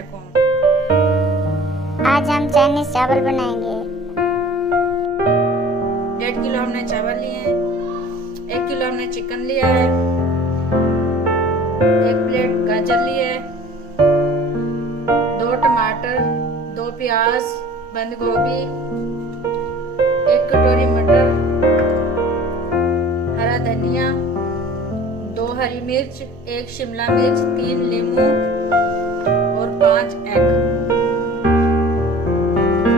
अलैकुम। आज हम चाइनीज चावल बनाएंगे। 1.5 किलो हमने चावल लिए हैं, 1 किलो हमने चिकन लिया है, 1 प्लेट गाजर लिए है, 2 टमाटर, 2 प्याज, बंद गोभी, 1 कटोरी मटर, हरा धनिया, 2 हरी मिर्च, 1 शिमला मिर्च, 3 नींबू और 5 एग।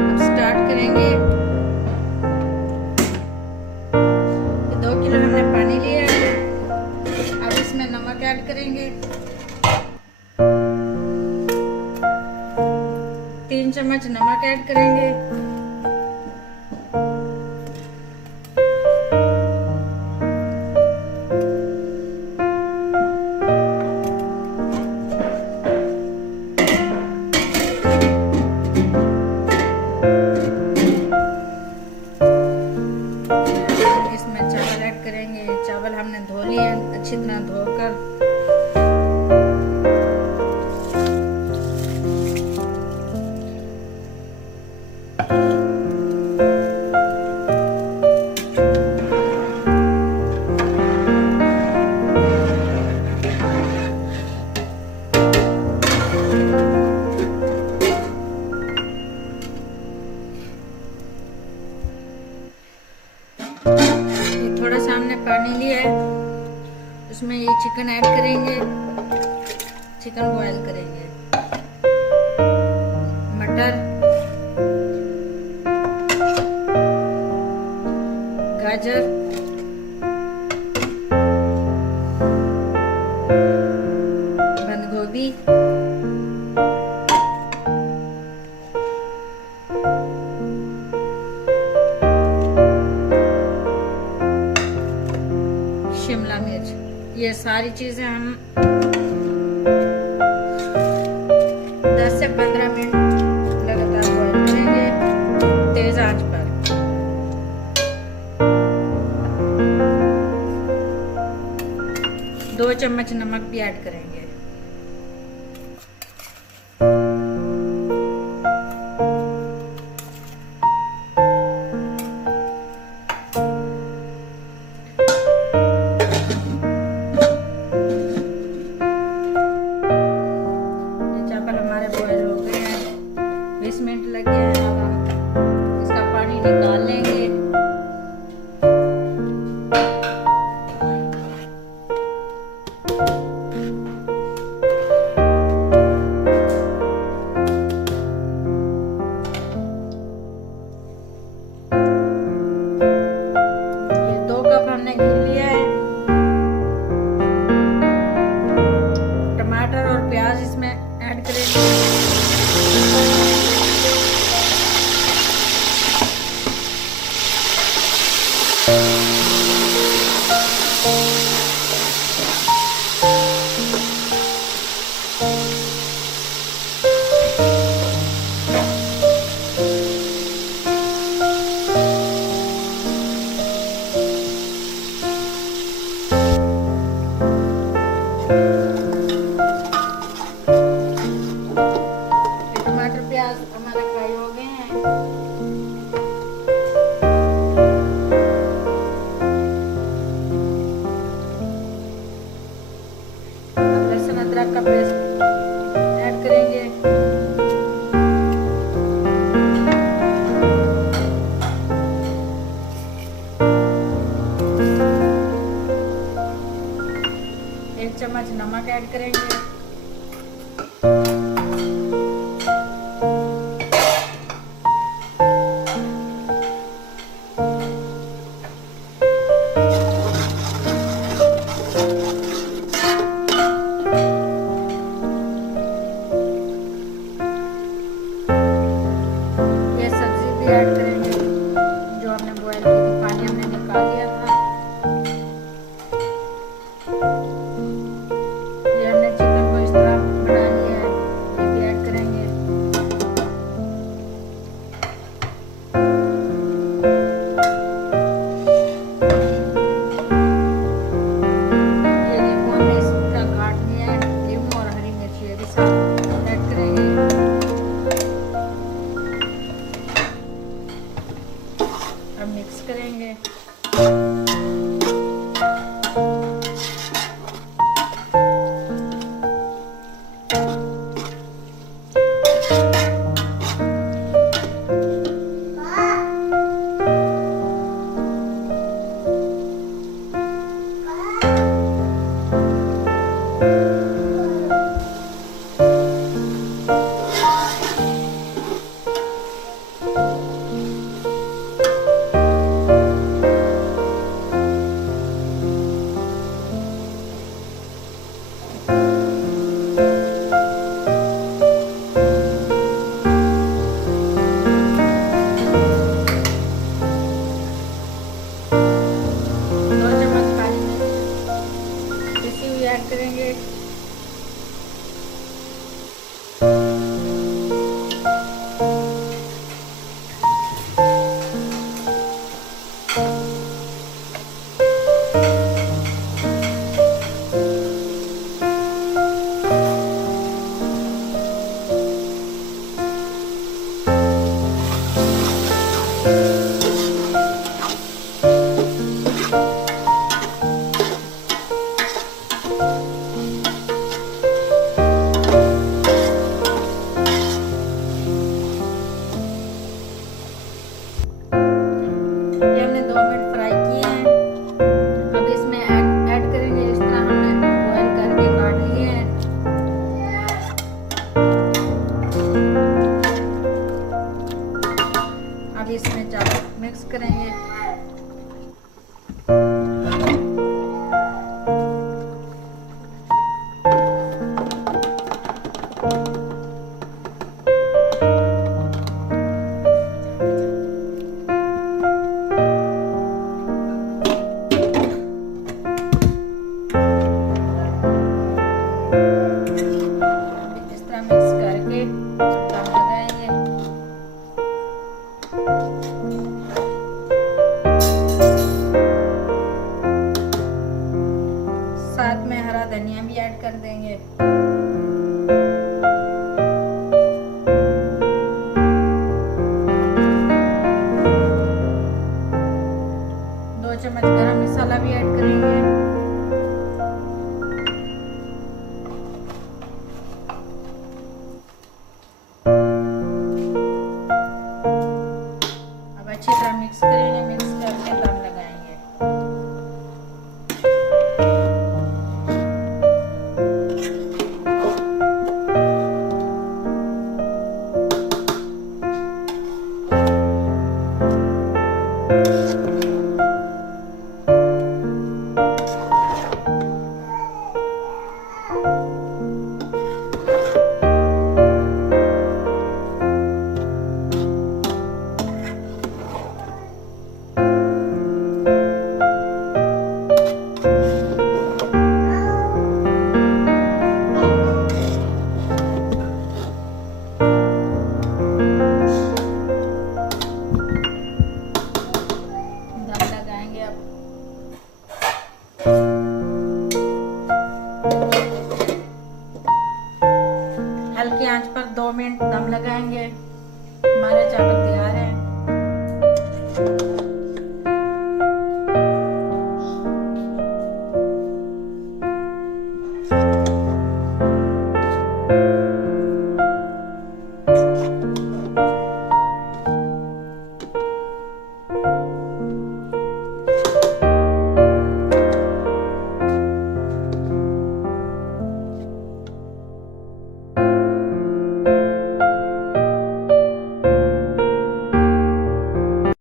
अब स्टार्ट करेंगे। 2 किलो हमने पानी लिया है। अब इसमें नमक ऐड करेंगे, 3 चम्मच नमक ऐड करेंगे। इसमें चावल ऐड करेंगे। चावल हमने धो लिए हैं अच्छी तरह धोकर। थोड़ा सा हमने पानी लिया है, उसमें ये चिकन ऐड करेंगे, चिकन बॉईल करेंगे। मटर, गाजर, बंद गोभी, शिमला मिर्च, ये सारी चीजें हम 10 से 15 मिनट लगातार बॉईल करेंगे तेज आंच पर। दो चम्मच नमक भी ऐड करेंगे। हमारे बॉयल हो गए हैं, 20 मिनट लग गए हैं। अब हम इसका पानी निकाल लेंगे। ये 2 कप हमने घी लिया है। टमाटर और प्याज इसमें ऐड करेंगे। टमाटर प्याज हमारा फ्राई हो गए हैं। लहसुन अदरक का पेस्ट ऐड करेंगे। एक चम्मच नमक ऐड करेंगे। ऐड करेंगे जो हमने बॉयल की थी, पानी हमने निकाल लिया था। ये हमने चिकन करेंगे। ऐड करेंगे। अब इसमें चावल मिक्स करेंगे। इस तरह मिक्स करके दम लगाएंगे। साथ में हरा धनिया भी ऐड कर देंगे। 2 चम्मच गरम मसाला भी ऐड करेंगे। अब अच्छी तरह मिक्स करेंगे। मिक्स करके दम लगाएंगे। हल्की आंच पर 2 मिनट दम लगाएंगे।